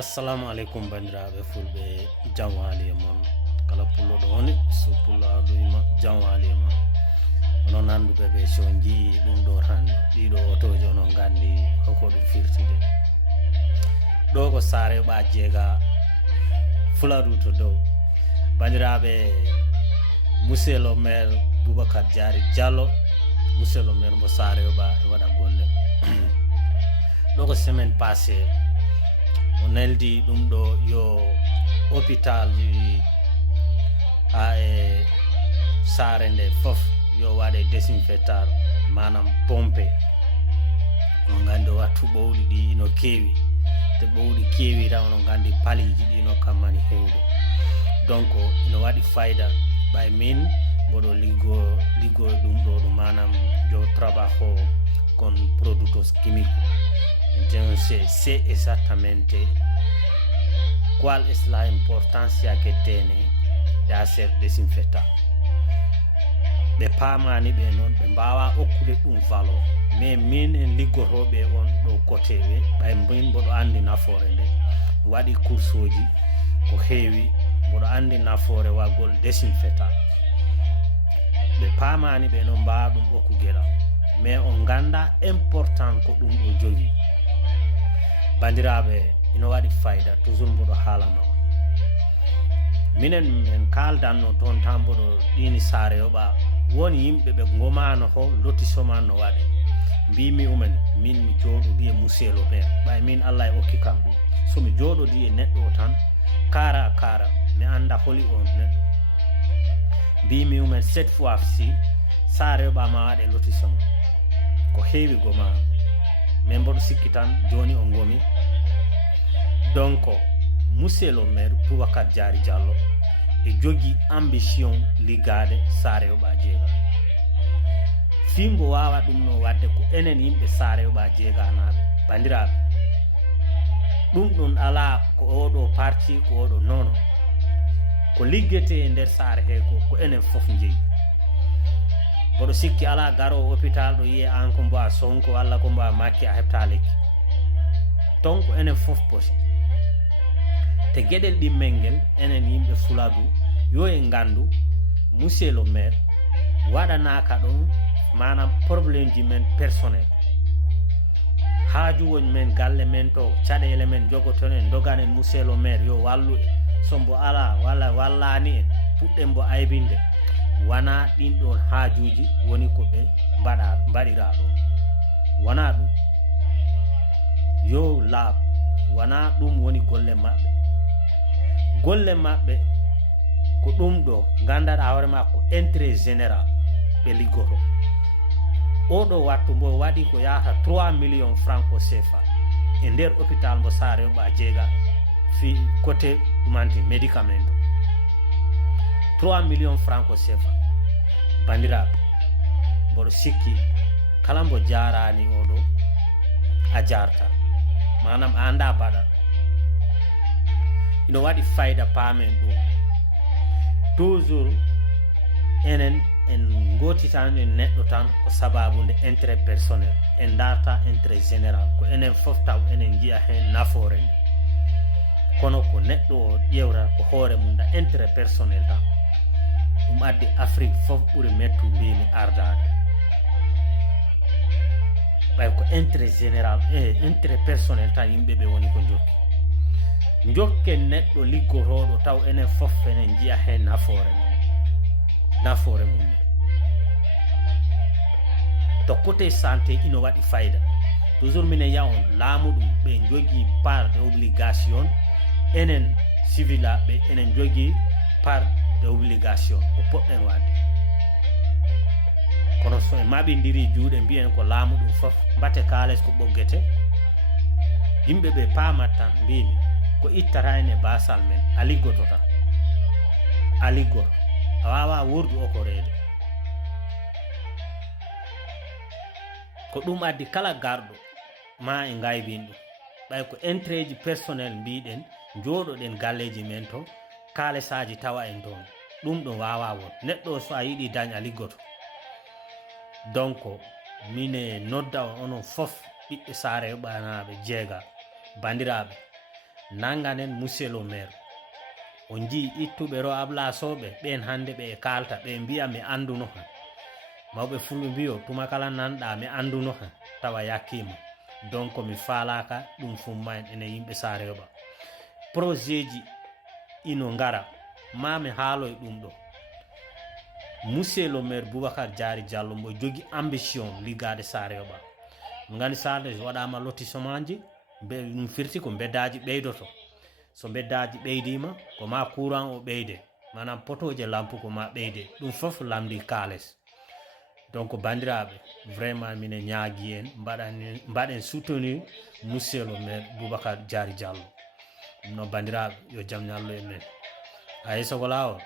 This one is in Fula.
Assalamu alaikum bandiraɓe fulɓe jamwali e mon kala pulloɗo woni so pullaɗo ima jamwali e mon onon anduɓe ɓe so jii ɗum ɗo tan ɗiɗo otoji onon gandi hoko ɗum firtide ɗo ko saare ɓa jeega Fuladu to dow bandiraɓe monsieur le maire Boubacar Diary Diallo monsieur le maire mo saare ɓa e waɗa golle ɗo ko semaine passé o neldi ɗum ɗo yo hôpital ha e saare nde fof yo waɗe désinfectar manam pompe no gandi o wattu ɓowɗi ɗi ino keewi te ɓowɗi keewi tan ono gandi paliji ɗi no kammani hewde donc ino waɗi fayida ɓay min mboɗo liggo ɗum ɗo ɗum manam yo trabajo con productos químicos. Entonces sé exactamente cuál es la importancia que tiene de hacer desinfectar. Ɓe paamani ɓe noon ɓe mbawa hokkude ɗum valeur mais min en liggotoɓe on ɗo côté ɓe ɓay min mboɗo andi nafoore nde waɗi course uji ko heewi mboɗo andi nafoore wagol desinfectant ɓe paamani ɓe noon mbawa ɗum hokku gueɗal mais on ganda important ko ɗum ɗo jogui bandiraɓe ino waɗi fayida toujours mboɗo haalano minen en kaldanno toon tan mboɗo ɗini saare yoɓa woni yimɓe ɓe gomano ho lotissement no waɗe mbimi umen min mi jooɗodi e monsieur le maire ɓay min Allah e hokki kam ɗum somi jooɗodi e neɗɗo o tan kara mi anda holi on neɗɗo mbimi umen cette fois ci saare yoɓa ma waɗe lotissement ko heewi gomano mais mboɗo sikki tan joni o gomi donc monsieur le maire Boubacar Diary Diallo e jogui ambition liggade saare yoɓa jeega fimbo wawa ɗum no wadde ko enen yimɓe saare yoɓa jeeganaɓe bandiraɓe ɗum ɗon ala ko oɗo parti ko oɗo nono ko liggete e nder saare he ko enen foof jeeyi mboɗo sikki ala garowo hôpital ɗo yiye an ko mbo Sonko walla ko mbo Macky a heɓta lekki ton ko enen foof posi te gueɗel ɗimmel ngel enen yimɓe Fuladu yo en gandu monsieur le maire waɗanaka ɗon manam probléme ji men personnel haajuwoñ men galle men to caɗele men jogoton en doganen monsieur le maire yo wallu en sombo ala walla wallani en puɗɗen mbo aybinde wana ɗin ɗon haajuji woni ko ɓe mbaɗira ɗon wana ɗum yo laaɓ wana ɗum woni golle maɓɓe ko ɗum ɗo gandaɗa hoorema ko intérêt général ɓe liggoto oɗo wattu mbo waɗi ko yahata 3 millions franco CFA e nder hôpital mbo saare yoɓa jeega fi côté ɗumanti médicament 3 millions franco CFA bandiraɓe mboɗo sikki kala mbo jarani oɗo a jarta manam a anda baɗal ino waɗi fayida paamen ɗum toujours enen en gotitan en neɗɗo tan ko sababude intérêt personnel en darta intérêt général ko enen foof taw enen jiiya hen nafoore nde kono ko neɗɗo o ƴewrata ko hoore mum da intérêt personnel tan ɗum addi Afrique foof ɓuuri mettu mbimi ardade ɓay ko intérêt général intérêt personnel tan yimɓeɓe woni ko jokken neɗɗo liggotoɗo taw enen foof enen jiiya hen nafoore mum nde to côté santé ino waɗi fayida toujours minen yiya on laamu ɗum ɓe jogui part de obligation enen civil aɓe enen jogui part de obligation ko poɗɗen wadde kono so e maɓidiri juuɗe mbiyen ko laamu ɗum foof mbate kaales ko ɓoggete yimɓeɓe paamat tan mbimi ko ittata en e basal men a liggoto tan a liggoto a wawa wurdu o ko reede ko ɗum addi kala garɗo ma e gaybin ɗum ɓay ko intérêt ji personnel mbiɗen jooɗoɗen galleji men to kaalesaji tawa en toon ɗum ɗo wawa won neɗɗo so a yiɗi dañ a liggoto donc mine nodda onon foof ɓiɓɓe saare yoɓanaɓe jeega bandiraɓe nanganen monsieur le maire on ji ittuɓe ro ablasoɓe ɓen hande ɓe kalta ɓe mbiya mi anduno han mawɓe fulɓe mbiyo tuma kala nanɗa mi anduno han tawa yakkima donc mi falaka ɗum fumma en ene yimɓe Sareyoɓa projet ji ino ngara mami haaloy ɗum ɗo monsieur le maire Boubacar Diary Diallo mbo jogi ambition liggade Sareyoɓa ngani sarde waɗama lotissement ji ɗum firti ko beddaji ɓeydoto so beddaji ɓeydima ko ma courant o ɓeyde manam potoje lampu ko ma ɓeyde ɗum fof lamdi kales donc bandiraɓe vraiment mine ñaagui en mbaɗen soutenir monsieur le maire Boubacar Diary Diallo no bandiraɓe yo jaam ñallu e men hayso ko lawol